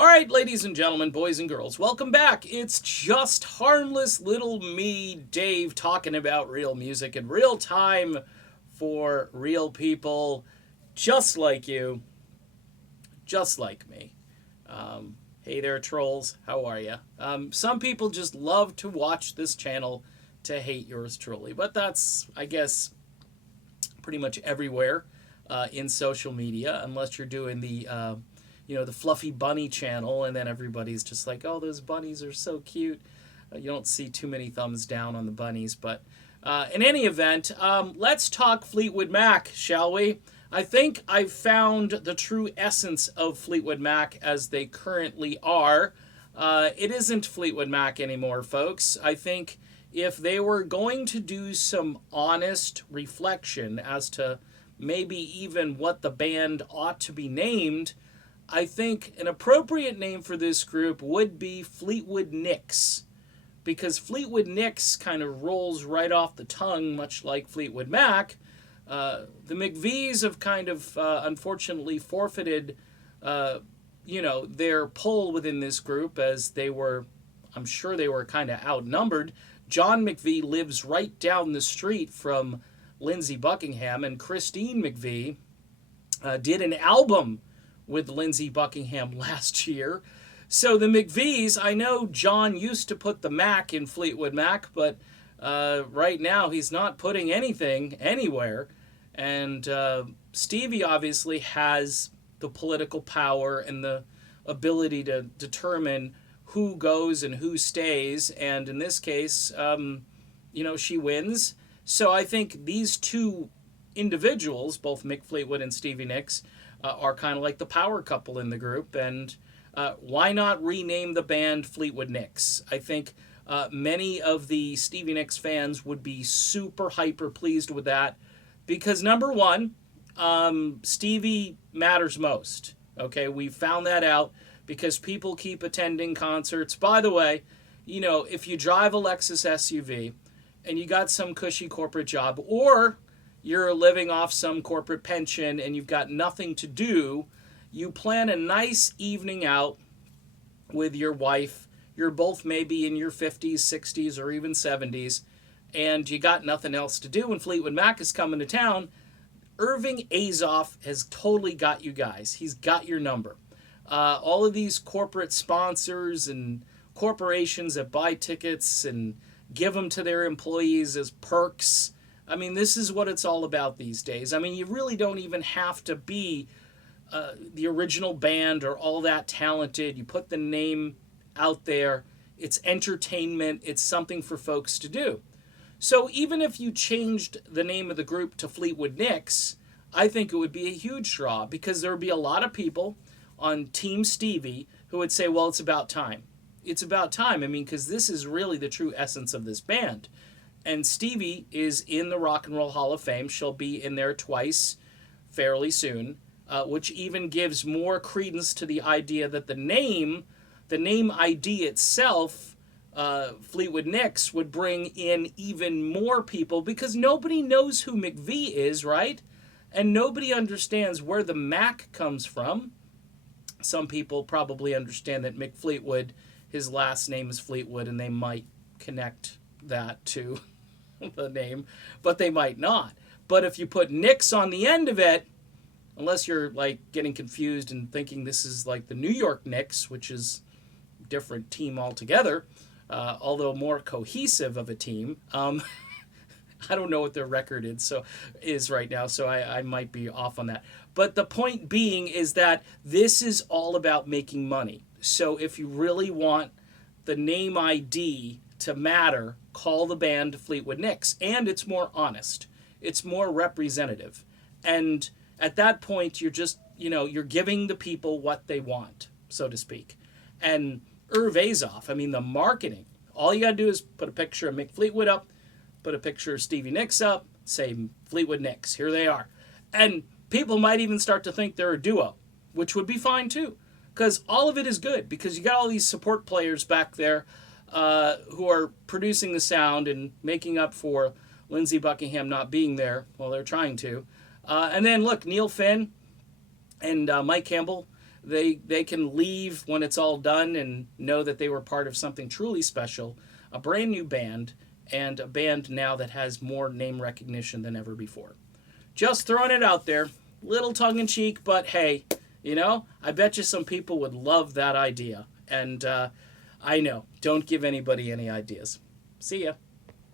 All right, ladies and gentlemen, boys and girls, welcome back. It's just harmless little me, Dave, talking about real music in real time for real people just like you, just like me. Hey there, trolls. How are you? Some people just love to watch this channel to hate yours truly, but that's, I guess, pretty much everywhere in social media, unless you're doing the fluffy bunny channel, and then everybody's just like, oh, those bunnies are so cute. You don't see too many thumbs down on the bunnies, but in any event, let's talk Fleetwood Mac, shall we? I think I've found the true essence of Fleetwood Mac as they currently are. It isn't Fleetwood Mac anymore, folks. I think if they were going to do some honest reflection as to maybe even what the band ought to be named, I think an appropriate name for this group would be Fleetwood Nicks, because Fleetwood Nicks kind of rolls right off the tongue, much like Fleetwood Mac. The McVies have kind of unfortunately forfeited, their pull within this group, as I'm sure they were kind of outnumbered. John McVie lives right down the street from Lindsey Buckingham, and Christine McVie did an album with Lindsey Buckingham last year. So the McVies, I know John used to put the Mac in Fleetwood Mac, but right now he's not putting anything anywhere. And Stevie obviously has the political power and the ability to determine who goes and who stays. And in this case, she wins. So I think these two individuals, both Mick Fleetwood and Stevie Nicks, are kind of like the power couple in the group. And why not rename the band Fleetwood Nicks? I think many of the Stevie Nicks fans would be super hyper pleased with that, because number one, Stevie matters most. Okay, we found that out because people keep attending concerts. By the way, if you drive a Lexus SUV and you got some cushy corporate job, or you're living off some corporate pension and you've got nothing to do, you plan a nice evening out with your wife. You're both maybe in your 50s, 60s, or even 70s, and you got nothing else to do when Fleetwood Mac is coming to town. Irving Azoff has totally got you guys. He's got your number. All of these corporate sponsors and corporations that buy tickets and give them to their employees as perks. I mean, this is what it's all about these days. I mean, you really don't even have to be the original band or all that talented. You put the name out there. It's entertainment. It's something for folks to do. So even if you changed the name of the group to Fleetwood Nicks, I think it would be a huge draw, because there would be a lot of people on Team Stevie who would say, well, it's about time. It's about time. I mean, because this is really the true essence of this band. And Stevie is in the Rock and Roll Hall of Fame. She'll be in there twice fairly soon, which even gives more credence to the idea that the name ID itself, Fleetwood Nicks, would bring in even more people, because nobody knows who McVie is, right? And nobody understands where the Mac comes from. Some people probably understand that Mick Fleetwood, his last name is Fleetwood, and they might connect that to the name, but they might not. But if you put Nicks on the end of it, unless you're like getting confused and thinking this is like the New York Knicks, which is a different team altogether, although more cohesive of a team. I don't know what their record is right now, so I might be off on that. But the point being is that this is all about making money. So if you really want the name ID to matter, call the band Fleetwood Nicks. And it's more honest. It's more representative. And at that point, you're just, you're giving the people what they want, so to speak. And Irv Azoff, I mean, the marketing, all you got to do is put a picture of Mick Fleetwood up, put a picture of Stevie Nicks up, say Fleetwood Nicks. Here they are. And people might even start to think they're a duo, which would be fine too. Because all of it is good, because you got all these support players back there who are producing the sound and making up for Lindsey Buckingham not being there. Well, they're trying to. And then, look, Neil Finn and Mike Campbell, they can leave when it's all done and know that they were part of something truly special, a brand new band, and a band now that has more name recognition than ever before. Just throwing it out there, little tongue in cheek, but hey, I bet you some people would love that idea. And I know, don't give anybody any ideas. See ya.